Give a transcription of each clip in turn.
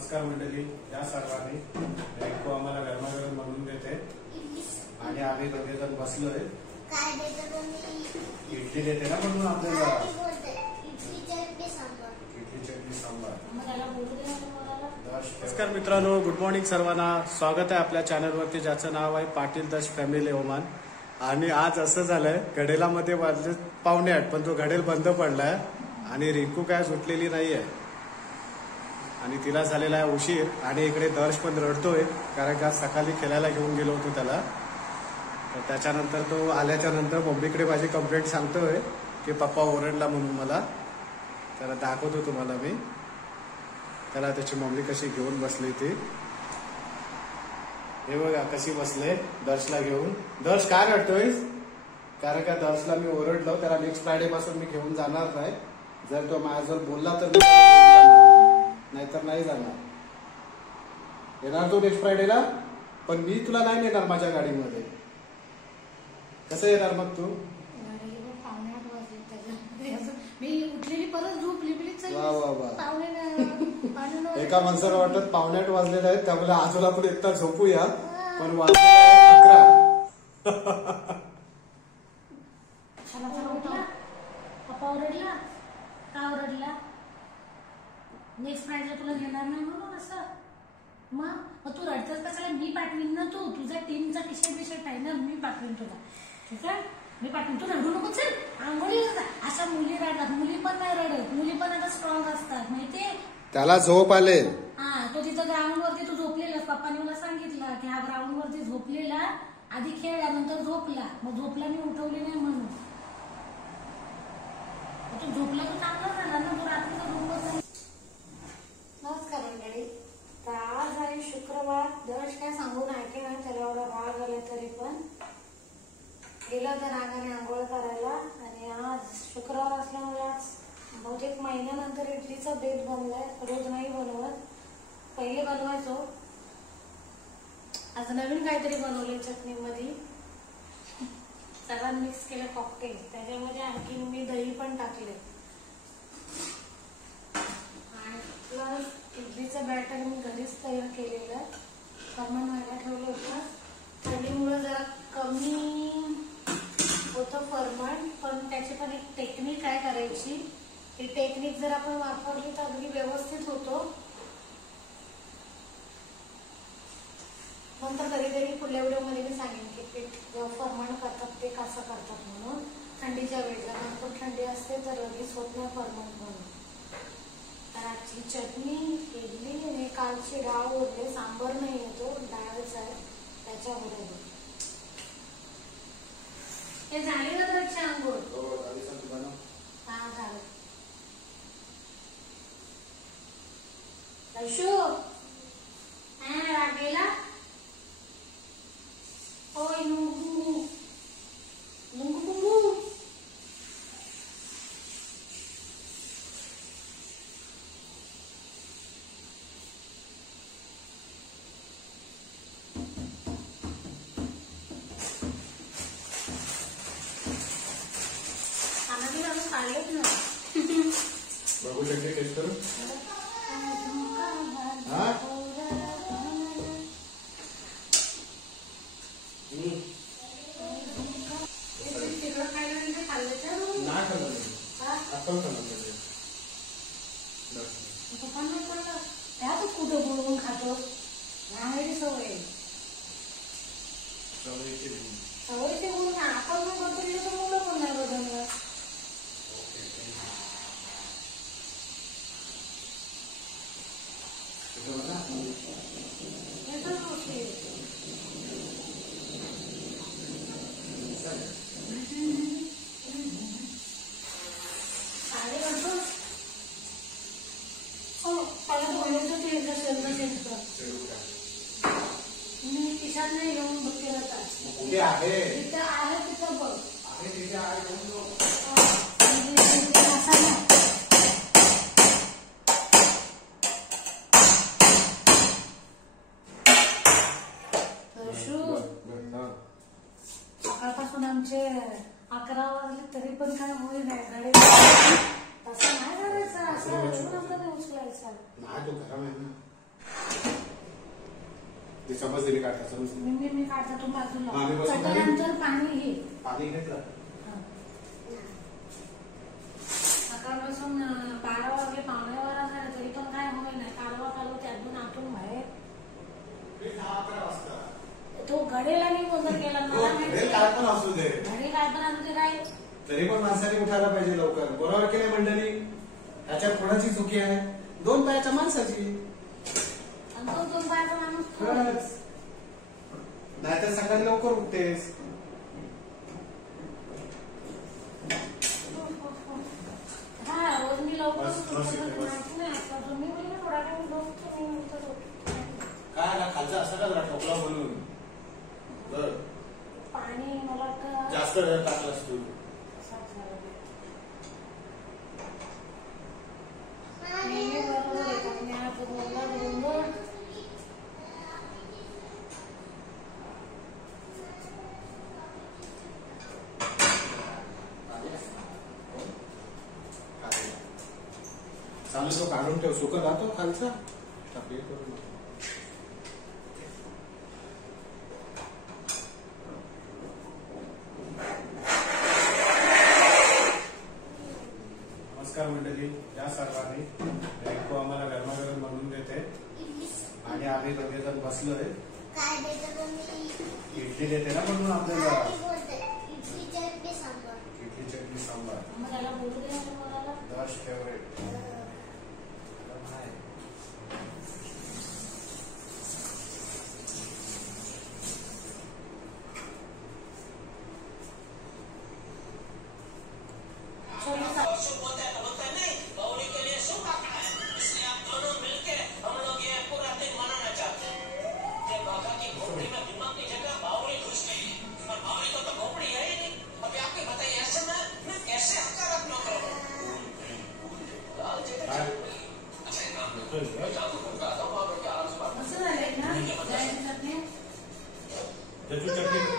नमस्कार मंडळी, या सर्वांनी रिंकू आम्हाला गरमागरम बनवून देते आणि आम्ही दोघेजण बसलोय. काय देते इडली देते ना म्हणून आपल्याला इडली चटणी सांबार. नमस्कार नमस्कार मित्रांनो, गुड मॉर्निंग सर्वांना. स्वागत आहे आपल्या चॅनलवरती ज्याचं नाव आहे पाटील दश फॅमिली ओमान. आणि आज असं झालंय, घडेलामध्ये वाजले 7:45 पण तो घडेल बंद पडलाय आणि रिंकू काय सुटलेली नाहीये आणि तिला झालेला आहे उशीर. आणि इकडे दर्श पण रडतोय कारण का सकाळी खेळायला घेऊन गेलो होतो त्याला. तर त्याच्यानंतर तो आल्याच्या नंतर मम्मीकडे माझी कंप्लेंट सांगतोय की पप्पा ओरडला म्हणून मला. त्याला दाखवतो तुम्हाला मी. त्याला त्याची मम्मी कशी घेऊन बसली ती. हे बघा कशी बसले दर्शला घेऊन. दर्श काय रडतोय? कारण का दर्शला मी ओरडलो, त्याला नेक्स्ट फ्रायडे पासून मी घेऊन जाणार नाही. जर तो माझ्याजवळ बोलला तर नाहीतर नाही जाणार. येणार तो नेक्स्ट फ्रायडेला, पण मी तुला नाही नेणार माझ्या गाडीमध्ये. कसं येणार मग तू? मी उठलेली परत झोपली. वा वा वा. एका माणसाला वाटत 7:45 वाजलेले आहेत, त्यामुळे आजूला आपण एकटा झोपूया. पण वाजले 11. पप्पा ओरडला का? ओरडला नेक्स्ट फ्रायडे तुला घेणार नाही म्हणून असं. मग तू रडतस कशाला? मी पाठवीन ना. तू तुझ्या टीमचा टी-शर्ट आहे ना, मी पाठवीन तुला. ठीक आहे, मी पाठवीन. तू रडू नको. चल आंघोळी. अशा मुली रडतात, मुली पण नाही रडत. मुली पण आता स्ट्रॉंग असतात माहितीये. त्याला झोप आले. हा, तो तिथं ग्राउंड वरती तू झोपलेला. पप्पाने मला सांगितलं की हा ग्राउंड वरती झोपलेला, आधी खेळला नंतर झोपला. मग झोपला, मी उठवली नाही म्हणून. तू झोपला तर चांगला झाला ना. तू रात्रीचा झोपत. नमस्कार मंडळी. तर आज आहे शुक्रवार. दर्श काय सांगून ऐके ना, त्याला एवढा राग आला तरी पण गेला त्या रागाने आंघोळ करायला. आणि आज शुक्रवार असल्यामुळे आज बहुतेक महिन्यानंतर इडलीचा बेत बनलाय. रोज नाही बनवत, पहिले बनवायचो. आज नवीन काहीतरी बनवले चटणीमध्ये. सगळं मिक्स केलं कॉकटेल. त्याच्यामध्ये आणखी मी दही पण टाकले आणि प्लस इडलीचं बॅटर मी घरीच तयार केलेलं. फर्मंट व्हायला ठेवलं होतं. थंडीमुळे जरा कमी होतं फर्मंट, पण त्याची पण एक टेक्निक आहे करायची. ही टेक्निक जर आपण वापरली तर अगदी व्यवस्थित होतो. नंतर कधीतरी पुढल्या व्हिडिओमध्ये मी सांगेन की पीठ फर्मंट करतात ते कसं करतात म्हणून. थंडीच्या वेळेला भरपूर थंडी असते तर लगेच होत नाही फर्मंट म्हणून. तर आजची चटणी, इडली आणि कालची डाळ होते. सांबर नाही येतो, डाळच आहे त्याच्याबरोबर. हे झाले ना दरच्या आंघोळ? हा झालं. दर्शू राग गेला. होय नुंगू नुंगू नुंगू. खानाची जाणं काढलेच ना. बघू शकते टेस्ट करू. हा त्यातच कुठं बोलवून खातो. राहण्याची सवय. सवयीचे बोलून आपण पण करतो तर मुलं पण नाही बदलणार. मी किशात नाही घेऊन बघते तिथं आहे. तिथं बघ. सकाळपासून आमचे 11 वाजले तरी पण काय होईल नाही. तसं नाही करायचं. असं उचलायचं. नाही तो खराब आहे ना. ते समज दिली काढता समज मी काढता तो बाजूला आणि बसून चटल्यानंतर पाणी घे. पाणी घेतलं सकाळपासून 12 वाजले, पावणे 12 झाले तरी पण काय होय नाही. कालवा त्यातून आतून बाहेर तो घडेला नाही गोंधळ केला मला माहिती. काय पण असू दे, घडी काय पण असू दे काय तरी पण माणसाने उठायला पाहिजे लवकर. बरोबर केले मंडळी. ह्याच्यात कोणाची चुकी आहे? 2 पायाच्या माणसाची. आणि तो 2 पायाचा माणूस खरंच. नाहीतर सकाळी लवकर उठतेस. हा रोज मी लवकर बस, बस इथे बस. माहिती नाही आता तुम्ही बोलले थोडा टाइम झोपतो मी नंतर झोपतो. काय ना खालचा असा का जरा ठोकला म्हणून बरं. पाणी मला वाटतं जास्त वेळ टाकलास तू. नेहमी बरोबर येतात. मी आज गोंधळ चालू तो काढून ठेव. सुकत राहतो खालचा टाकले करून. नमस्कार मंडळी. या सर्वांनी रिंकू आम्हाला गरमागरम बनवून देते आणि आम्ही दोघेजण बसलोय. काय देतो तुम्ही? इडली देते ना म्हणून आपल्याला. काय बोलते? इडली चटणी सांबार. इडली चटणी सांबार मग त्याला बोलू दे ना मला. दश फेवरेट.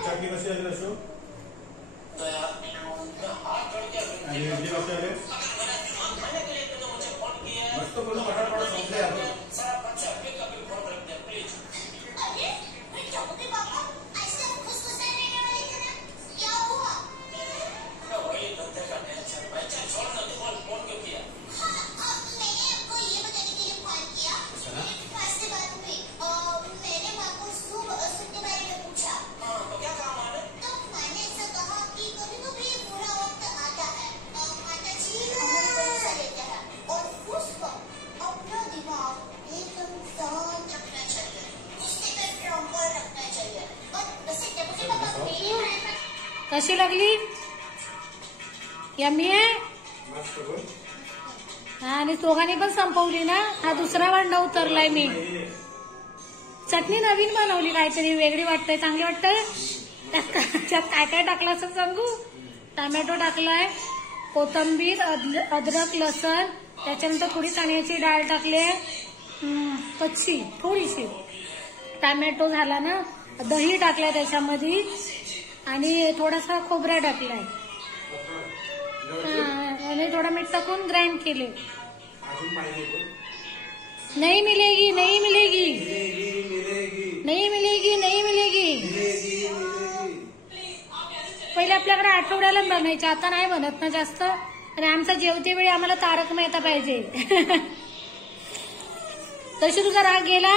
चटणी कशी आली रशू? आणि इडली कशी आली? मस्त करून फटाफट संपले आपण. कशी लागली? यम्मी आहे. आणि दोघांनी पण संपवली ना. हा दुसरा वांडा उतरलाय मी. चटणी नवीन बनवली काहीतरी वेगळी वाटतंय. चांगली वाटतंय. त्यात काय काय टाकलं असं सांगू? टोमॅटो टाकलाय, कोथिंबीर, अद्रक, लसण, त्याच्यानंतर थोडी चण्याची डाळ टाकली कच्ची थोडीशी. टोमॅटो झाला ना. दही टाकलाय त्याच्यामध्ये आणि थोडासा खोबरा टाकलाय आणि थोडा मीठ टाकून ग्राइंड केले. नहीं मिलेगी, नहीं मिलेगी, नहीं मिलेगी, नहीं मिलेगी. पहिले आपल्याकडे आठवड्याला बनायचे, आता नाही बनत ना जास्त. आणि आमचा जेवते वेळी आम्हाला तारक मेहता पाहिजे. तशी तुझा राग गेला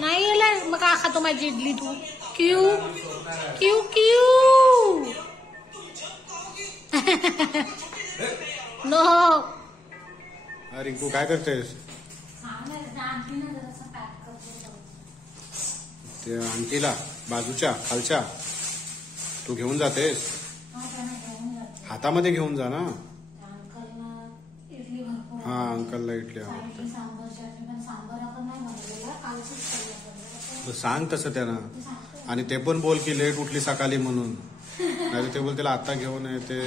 नाही गेला मग का खातो माझी इडली तू? क्यू क्यू क्यू नो. रिंकू काय करतेस? ते आंटीला बाजूच्या खालच्या तू घेऊन जातेस? हातामध्ये घेऊन जा ना. हा अंकलला इडली आवडते. सांग तसं त्यांना. आणि ते पण बोल की लेट उठली सकाळी म्हणून. नाही ते बोल त्याला आता घेऊन येते.